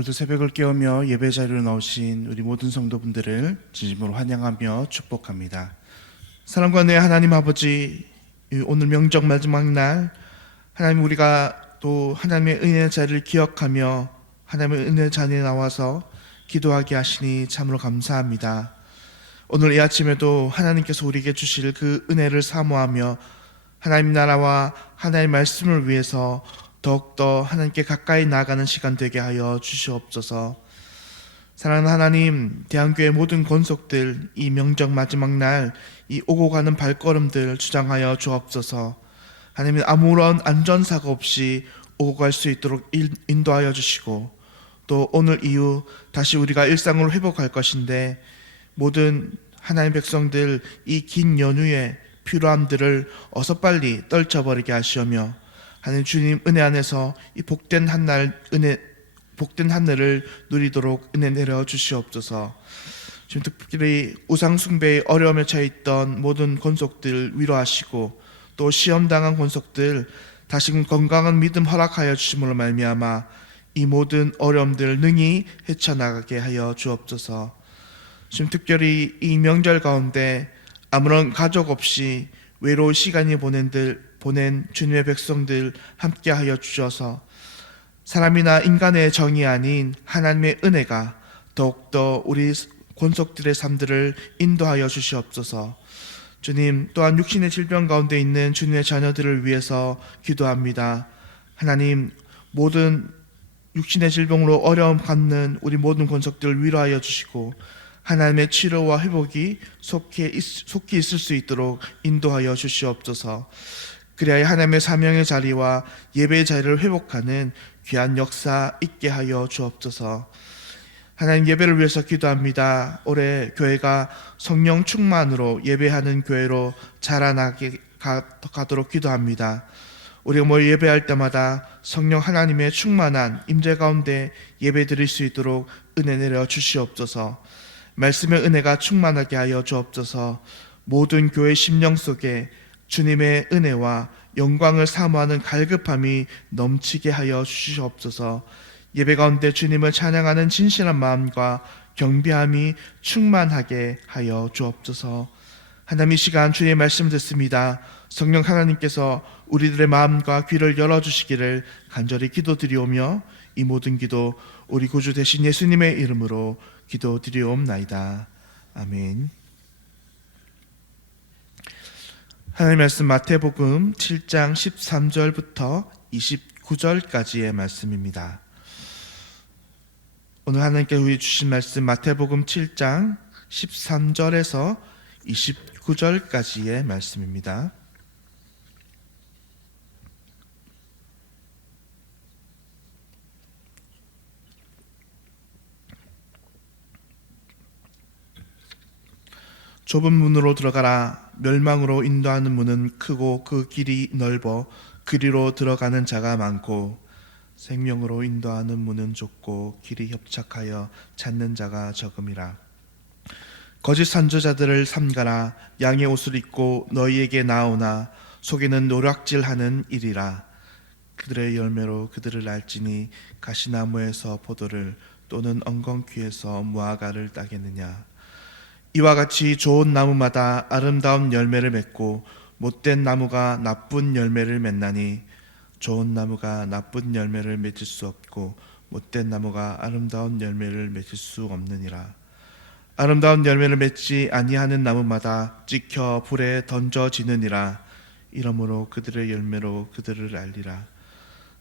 오늘도 새벽을 깨우며 예배 자리로 나오신 우리 모든 성도분들을 진심으로 환영하며 축복합니다. 사랑과 은혜의 하나님 아버지, 오늘 명절 마지막 날 하나님, 우리가 또 하나님의 은혜의 자리를 기억하며 하나님의 은혜의 자리에 나와서 기도하게 하시니 참으로 감사합니다. 오늘 이 아침에도 하나님께서 우리에게 주실 그 은혜를 사모하며 하나님 나라와 하나님의 말씀을 위해서 더욱더 하나님께 가까이 나아가는 시간 되게 하여 주시옵소서. 사랑하는 하나님, 대한교회 모든 권속들 이 명절 마지막 날 이 오고 가는 발걸음들 주장하여 주옵소서. 하나님, 아무런 안전사고 없이 오고 갈 수 있도록 인도하여 주시고, 또 오늘 이후 다시 우리가 일상으로 회복할 것인데 모든 하나님 백성들 이 긴 연휴에 필요함들을 어서 빨리 떨쳐버리게 하시오며, 하나님 주님 은혜 안에서 이 복된 하늘을 누리도록 은혜 내려 주시옵소서. 지금 특별히 우상 숭배의 어려움에 처해 있던 모든 권속들 위로하시고, 또 시험 당한 권속들 다시금 건강한 믿음 허락하여 주심으로 말미암아 이 모든 어려움들 능히 헤쳐나가게 하여 주옵소서. 지금 특별히 이 명절 가운데 아무런 가족 없이 외로운 시간이 보낸 주님의 백성들 함께 하여 주셔서 사람이나 인간의 정이 아닌 하나님의 은혜가 더욱더 우리 권속들의 삶들을 인도하여 주시옵소서. 주님, 또한 육신의 질병 가운데 있는 주님의 자녀들을 위해서 기도합니다. 하나님, 모든 육신의 질병으로 어려움 갖는 우리 모든 권속들을 위로하여 주시고 하나님의 치료와 회복이 속히 있을 수 있도록 인도하여 주시옵소서. 그리하여 하나님의 사명의 자리와 예배의 자리를 회복하는 귀한 역사 있게 하여 주옵소서. 하나님, 예배를 위해서 기도합니다. 올해 교회가 성령 충만으로 예배하는 교회로 자라나게 가도록 기도합니다. 우리가 예배할 때마다 성령 하나님의 충만한 임재 가운데 예배 드릴 수 있도록 은혜 내려 주시옵소서. 말씀의 은혜가 충만하게 하여 주옵소서. 모든 교회 심령 속에 주님의 은혜와 영광을 사모하는 갈급함이 넘치게 하여 주시옵소서. 예배 가운데 주님을 찬양하는 진실한 마음과 경배함이 충만하게 하여 주옵소서. 하나님, 이 시간 주의 말씀 듣습니다. 성령 하나님께서 우리들의 마음과 귀를 열어주시기를 간절히 기도드리오며 이 모든 기도 우리 구주 되신 예수님의 이름으로 기도드리옵나이다. 아멘. 하나님의 말씀 마태복음 7장 13절부터 29절까지의 말씀입니다. 오늘 하나님께서 우리 주신 말씀 마태복음 7장 13절에서 29절까지의 말씀입니다. 좁은 문으로 들어가라. 멸망으로 인도하는 문은 크고 그 길이 넓어 그리로 들어가는 자가 많고, 생명으로 인도하는 문은 좁고 길이 협착하여 찾는 자가 적음이라. 거짓 선지자들을 삼가라. 양의 옷을 입고 너희에게 나오나 속에는 노략질하는 일이라. 그들의 열매로 그들을 알지니 가시나무에서 포도를 또는 엉겅퀴에서 무화과를 따겠느냐. 이와 같이 좋은 나무마다 아름다운 열매를 맺고 못된 나무가 나쁜 열매를 맺나니, 좋은 나무가 나쁜 열매를 맺을 수 없고 못된 나무가 아름다운 열매를 맺을 수 없느니라. 아름다운 열매를 맺지 아니하는 나무마다 찍혀 불에 던져지느니라. 이러므로 그들의 열매로 그들을 알리라.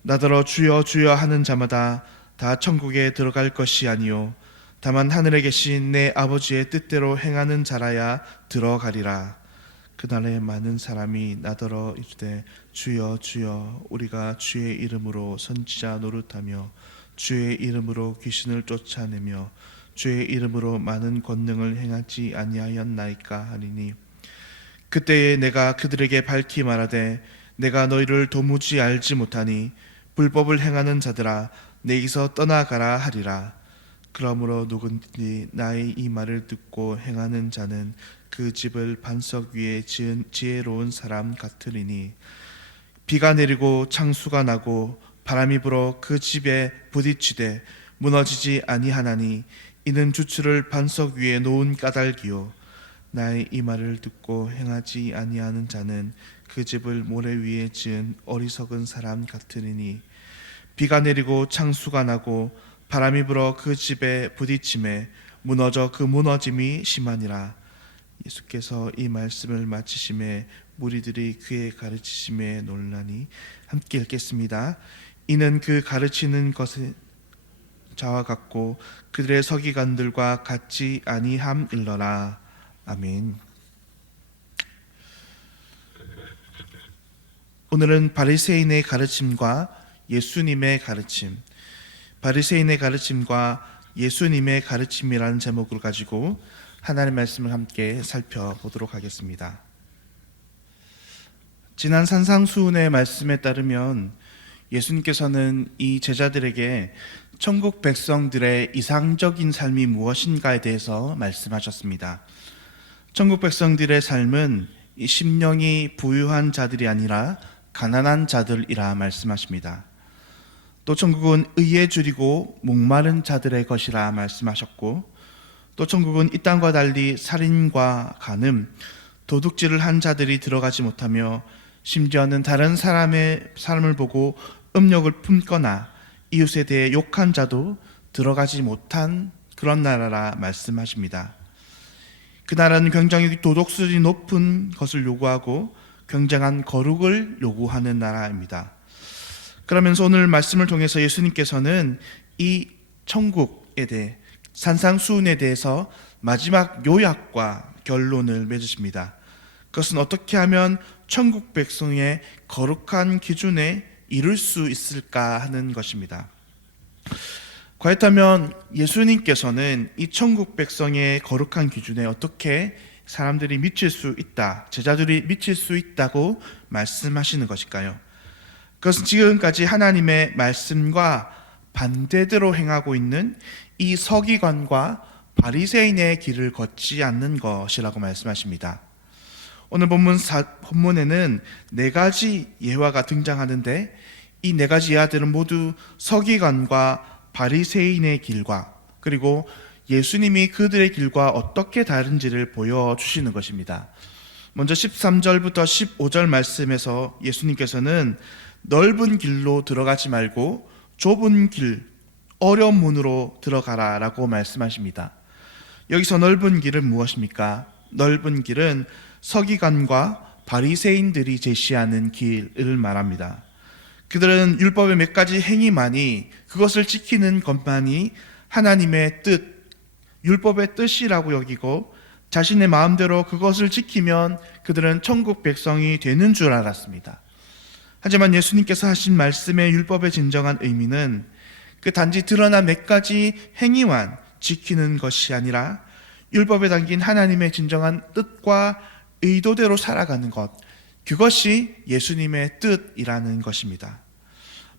나더러 주여 주여 하는 자마다 다 천국에 들어갈 것이 아니요 다만 하늘에 계신 내 아버지의 뜻대로 행하는 자라야 들어가리라. 그날에 많은 사람이 나더러 이르되 주여 주여 우리가 주의 이름으로 선지자 노릇하며 주의 이름으로 귀신을 쫓아내며 주의 이름으로 많은 권능을 행하지 아니하였나이까 하리니, 그때에 내가 그들에게 밝히 말하되 내가 너희를 도무지 알지 못하니 불법을 행하는 자들아 내게서 떠나가라 하리라. 그러므로 누구든지 나의 이 말을 듣고 행하는 자는 그 집을 반석 위에 지은 지혜로운 사람 같으리니, 비가 내리고 창수가 나고 바람이 불어 그 집에 부딪히되 무너지지 아니하나니 이는 주추를 반석 위에 놓은 까닭이요 나의 이 말을 듣고 행하지 아니하는 자는 그 집을 모래 위에 지은 어리석은 사람 같으리니 비가 내리고 창수가 나고 바람이 불어 그 집에 부딪힘에 무너져 그 무너짐이 심하니라. 예수께서 이 말씀을 마치심에 무리들이 그의 가르치심에 놀라니 함께 읽겠습니다. 이는 그 가르치는 것은 자와 같고 그들의 서기관들과 같지 아니함일러라. 아멘. 오늘은 바리새인의 가르침과 예수님의 가르침, 바리새인의 가르침과 예수님의 가르침이라는 제목을 가지고 하나님의 말씀을 함께 살펴보도록 하겠습니다. 지난 산상수훈의 말씀에 따르면 예수님께서는 이 제자들에게 천국 백성들의 이상적인 삶이 무엇인가에 대해서 말씀하셨습니다. 천국 백성들의 삶은 이 심령이 부유한 자들이 아니라 가난한 자들이라 말씀하십니다. 또 천국은 의에 줄이고 목마른 자들의 것이라 말씀하셨고, 또 천국은 이 땅과 달리 살인과 간음, 도둑질을 한 자들이 들어가지 못하며 심지어는 다른 사람을 보고 음욕을 품거나 이웃에 대해 욕한 자도 들어가지 못한 그런 나라라 말씀하십니다. 그 나라는 굉장히 도덕수준이 높은 것을 요구하고 굉장한 거룩을 요구하는 나라입니다. 그러면서 오늘 말씀을 통해서 예수님께서는 이 천국에 대해 산상수훈에 대해서 마지막 요약과 결론을 맺으십니다. 그것은 어떻게 하면 천국 백성의 거룩한 기준에 이룰 수 있을까 하는 것입니다. 그렇다면 예수님께서는 이 천국 백성의 거룩한 기준에 어떻게 사람들이 미칠 수 있다, 제자들이 미칠 수 있다고 말씀하시는 것일까요? 그것은 지금까지 하나님의 말씀과 반대대로 행하고 있는 이 서기관과 바리새인의 길을 걷지 않는 것이라고 말씀하십니다. 오늘 본문에는 네 가지 예화가 등장하는데 이 네 가지 예화들은 모두 서기관과 바리새인의 길과 그리고 예수님이 그들의 길과 어떻게 다른지를 보여주시는 것입니다. 먼저 13절부터 15절 말씀에서 예수님께서는 넓은 길로 들어가지 말고 좁은 길, 어려운 문으로 들어가라 라고 말씀하십니다. 여기서 넓은 길은 무엇입니까? 넓은 길은 서기관과 바리새인들이 제시하는 길을 말합니다. 그들은 율법의 몇 가지 행위만이, 그것을 지키는 것만이 하나님의 뜻, 율법의 뜻이라고 여기고 자신의 마음대로 그것을 지키면 그들은 천국 백성이 되는 줄 알았습니다. 하지만 예수님께서 하신 말씀의 율법의 진정한 의미는 그 단지 드러난 몇 가지 행위만 지키는 것이 아니라 율법에 담긴 하나님의 진정한 뜻과 의도대로 살아가는 것, 그것이 예수님의 뜻이라는 것입니다.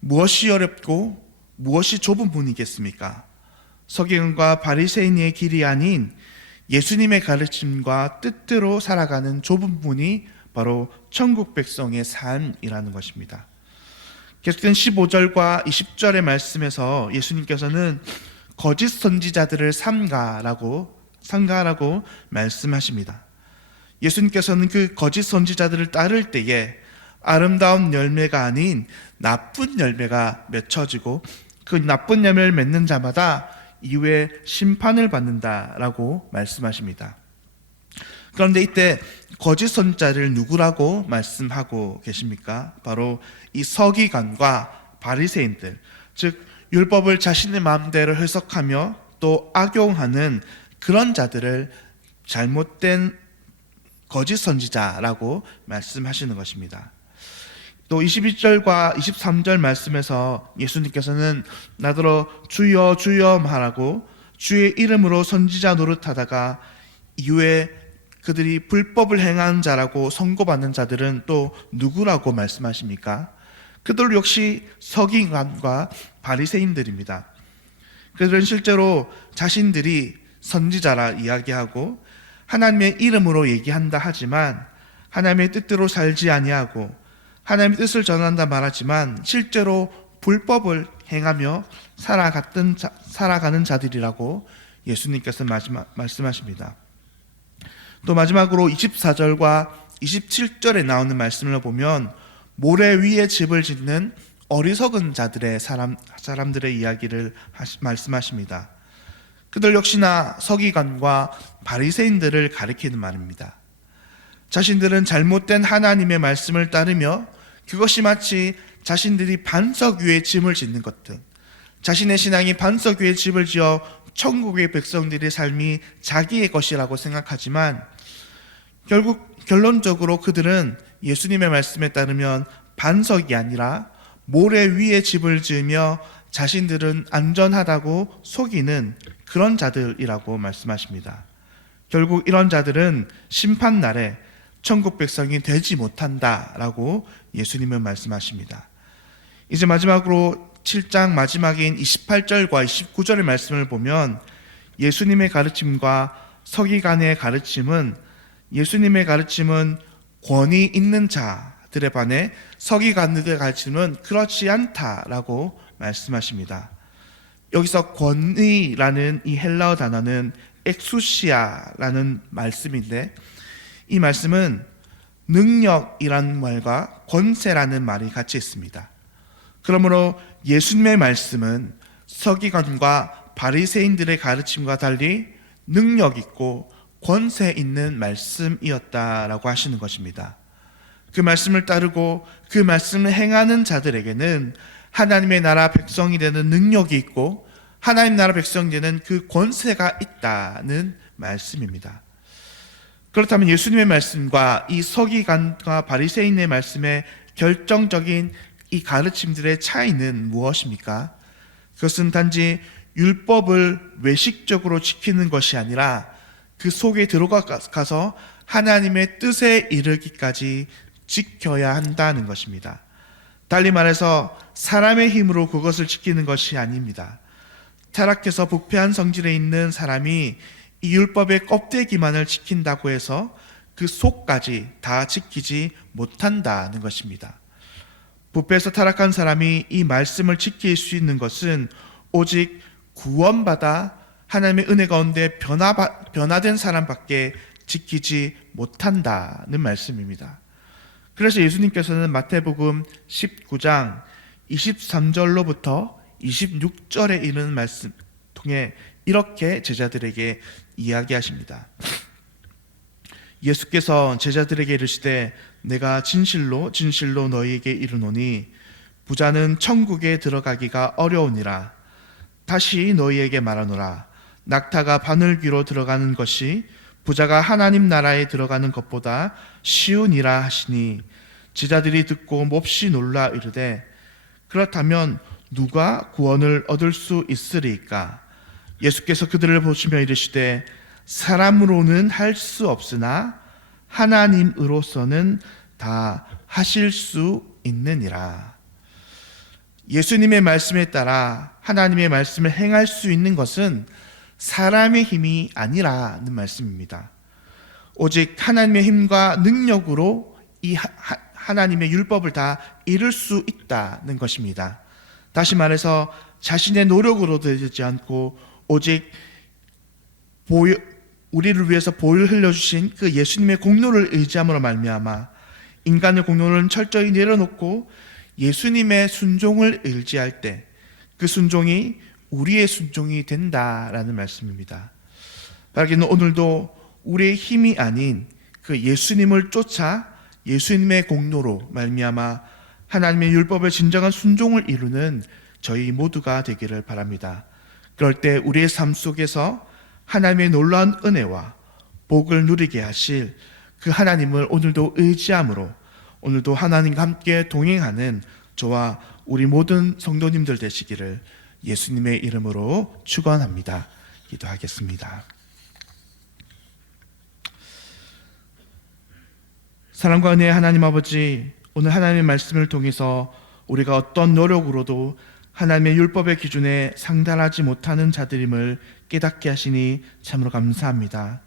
무엇이 어렵고 무엇이 좁은 문이겠습니까? 서기관과 바리새인의 길이 아닌 예수님의 가르침과 뜻대로 살아가는 좁은 문이 바로 천국 백성의 삶이라는 것입니다. 계속된 15절과 20절의 말씀에서 예수님께서는 거짓 선지자들을 삼가라고 말씀하십니다. 예수님께서는 그 거짓 선지자들을 따를 때에 아름다운 열매가 아닌 나쁜 열매가 맺혀지고 그 나쁜 열매를 맺는 자마다 이후에 심판을 받는다라고 말씀하십니다. 그런데 이때 거짓 선지자를 누구라고 말씀하고 계십니까? 바로 이 서기관과 바리새인들, 즉 율법을 자신의 마음대로 해석하며 또 악용하는 그런 자들을 잘못된 거짓 선지자라고 말씀하시는 것입니다. 또 22절과 23절 말씀에서 예수님께서는 나더러 주여 주여 말하고 주의 이름으로 선지자 노릇하다가 이후에 그들이 불법을 행한 자라고 선고받는 자들은 또 누구라고 말씀하십니까? 그들 역시 서기관과 바리새인들입니다. 그들은 실제로 자신들이 선지자라 이야기하고 하나님의 이름으로 얘기한다 하지만 하나님의 뜻대로 살지 아니하고 하나님의 뜻을 전한다 말하지만 실제로 불법을 행하며 살아가는 자들이라고 예수님께서 말씀하십니다. 또 마지막으로 24절과 27절에 나오는 말씀을 보면 모래 위에 집을 짓는 어리석은 자들의 사람들의 이야기를 말씀하십니다. 그들 역시나 서기관과 바리새인들을 가리키는 말입니다. 자신들은 잘못된 하나님의 말씀을 따르며 그것이 마치 자신들이 반석 위에 집을 짓는 것 등 자신의 신앙이 반석 위에 집을 지어 천국의 백성들의 삶이 자기의 것이라고 생각하지만 결국 결론적으로 그들은 예수님의 말씀에 따르면 반석이 아니라 모래 위에 집을 지으며 자신들은 안전하다고 속이는 그런 자들이라고 말씀하십니다. 결국 이런 자들은 심판날에 천국 백성이 되지 못한다라고 예수님은 말씀하십니다. 이제 마지막으로 7장 마지막인 28절과 29절의 말씀을 보면 예수님의 가르침과 서기관의 가르침은 예수님의 가르침은 권위 있는 자들에 반해 서기관들의 가르침은 그렇지 않다라고 말씀하십니다. 여기서 권위라는 이 헬라어 단어는 엑수시아라는 말씀인데 이 말씀은 능력이라는 말과 권세라는 말이 같이 있습니다. 그러므로 예수님의 말씀은 서기관과 바리새인들의 가르침과 달리 능력 있고 권세 있는 말씀이었다라고 하시는 것입니다. 그 말씀을 따르고 그 말씀을 행하는 자들에게는 하나님의 나라 백성이 되는 능력이 있고 하나님 나라 백성이 되는 그 권세가 있다는 말씀입니다. 그렇다면 예수님의 말씀과 이 서기관과 바리새인의 말씀의 결정적인 이 가르침들의 차이는 무엇입니까? 그것은 단지 율법을 외식적으로 지키는 것이 아니라 그 속에 들어가서 하나님의 뜻에 이르기까지 지켜야 한다는 것입니다. 달리 말해서 사람의 힘으로 그것을 지키는 것이 아닙니다. 타락해서 부패한 성질에 있는 사람이 이 율법의 껍데기만을 지킨다고 해서 그 속까지 다 지키지 못한다는 것입니다. 부패해서 타락한 사람이 이 말씀을 지킬 수 있는 것은 오직 구원받아 하나님의 은혜 가운데 변화된 사람밖에 지키지 못한다는 말씀입니다. 그래서 예수님께서는 마태복음 19장 23절로부터 26절에 이르는 말씀 통해 이렇게 제자들에게 이야기하십니다. 예수께서 제자들에게 이르시되 내가 진실로 진실로 너희에게 이르노니 부자는 천국에 들어가기가 어려우니라. 다시 너희에게 말하노라. 낙타가 바늘귀로 들어가는 것이 부자가 하나님 나라에 들어가는 것보다 쉬우니라 하시니 제자들이 듣고 몹시 놀라 이르되 그렇다면 누가 구원을 얻을 수 있으리까? 예수께서 그들을 보시며 이르시되 사람으로는 할 수 없으나 하나님으로서는 다 하실 수 있느니라. 예수님의 말씀에 따라 하나님의 말씀을 행할 수 있는 것은 사람의 힘이 아니라는 말씀입니다. 오직 하나님의 힘과 능력으로 이 하나님의 율법을 다 이룰 수 있다는 것입니다. 다시 말해서 자신의 노력으로 되지 않고 오직 우리를 위해서 보혈을 흘려주신 그 예수님의 공로를 의지함으로 말미암아 인간의 공로는 철저히 내려놓고 예수님의 순종을 의지할 때 그 순종이 우리의 순종이 된다라는 말씀입니다. 바라기는 오늘도 우리의 힘이 아닌 그 예수님을 쫓아 예수님의 공로로 말미암아 하나님의 율법의 진정한 순종을 이루는 저희 모두가 되기를 바랍니다. 그럴 때 우리의 삶 속에서 하나님의 놀라운 은혜와 복을 누리게 하실 그 하나님을 오늘도 의지함으로 오늘도 하나님과 함께 동행하는 저와 우리 모든 성도님들 되시기를 예수님의 이름으로 축원합니다. 기도하겠습니다. 사랑과 은혜의 하나님 아버지, 오늘 하나님의 말씀을 통해서 우리가 어떤 노력으로도 하나님의 율법의 기준에 상달하지 못하는 자들임을 깨닫게 하시니 참으로 감사합니다.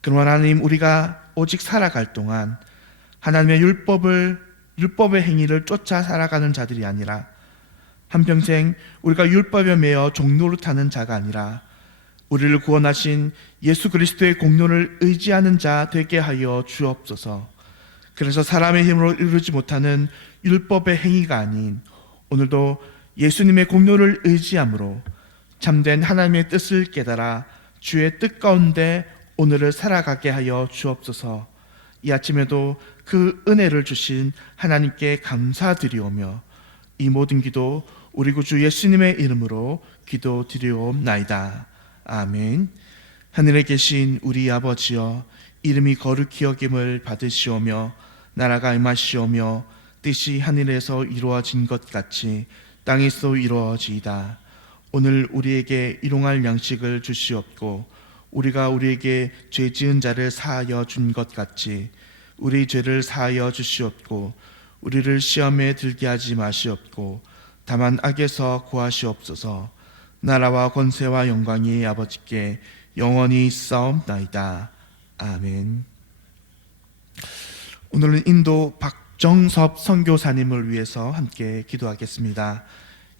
그러나 하나님, 우리가 오직 살아갈 동안 하나님의 율법의 행위를 쫓아 살아가는 자들이 아니라 한평생 우리가 율법에 매여 종로로 타는 자가 아니라 우리를 구원하신 예수 그리스도의 공로를 의지하는 자 되게 하여 주옵소서. 그래서 사람의 힘으로 이루지 못하는 율법의 행위가 아닌 오늘도 예수님의 공로를 의지함으로 참된 하나님의 뜻을 깨달아 주의 뜻 가운데 오늘을 살아가게 하여 주옵소서. 이 아침에도 그 은혜를 주신 하나님께 감사드리오며 이 모든 기도 우리 구주 예수님의 이름으로 기도드리옵나이다. 아멘. 하늘에 계신 우리 아버지여, 이름이 거룩히 여김을 받으시오며 나라가 임하시오며 뜻이 하늘에서 이루어진 것 같이 땅에서 이루어지이다. 오늘 우리에게 일용할 양식을 주시옵고 우리가 우리에게 죄 지은 자를 사하여 준 것 같이 우리 죄를 사하여 주시옵고 우리를 시험에 들게 하지 마시옵고 다만 악에서 구하시옵소서. 나라와 권세와 영광이 아버지께 영원히 있사옵나이다. 아멘. 오늘은 인도 박정섭 선교사님을 위해서 함께 기도하겠습니다.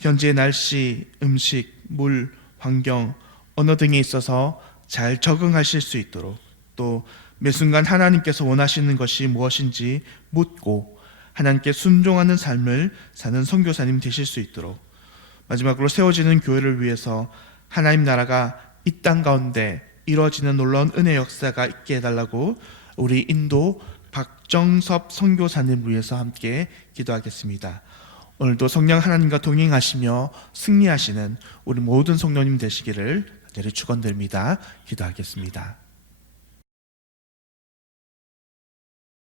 현재 날씨, 음식, 물, 환경, 언어 등에 있어서 잘 적응하실 수 있도록 또 매 순간 하나님께서 원하시는 것이 무엇인지 묻고 하나님께 순종하는 삶을 사는 선교사님 되실 수 있도록 마지막으로 세워지는 교회를 위해서 하나님 나라가 이 땅 가운데 이루어지는 놀라운 은혜 역사가 있게 해달라고 우리 인도 박정섭 선교사님을 위해서 함께 기도하겠습니다. 오늘도 성령 하나님과 동행하시며 승리하시는 우리 모든 성도님 되시기를 간절히 축원드립니다. 기도하겠습니다.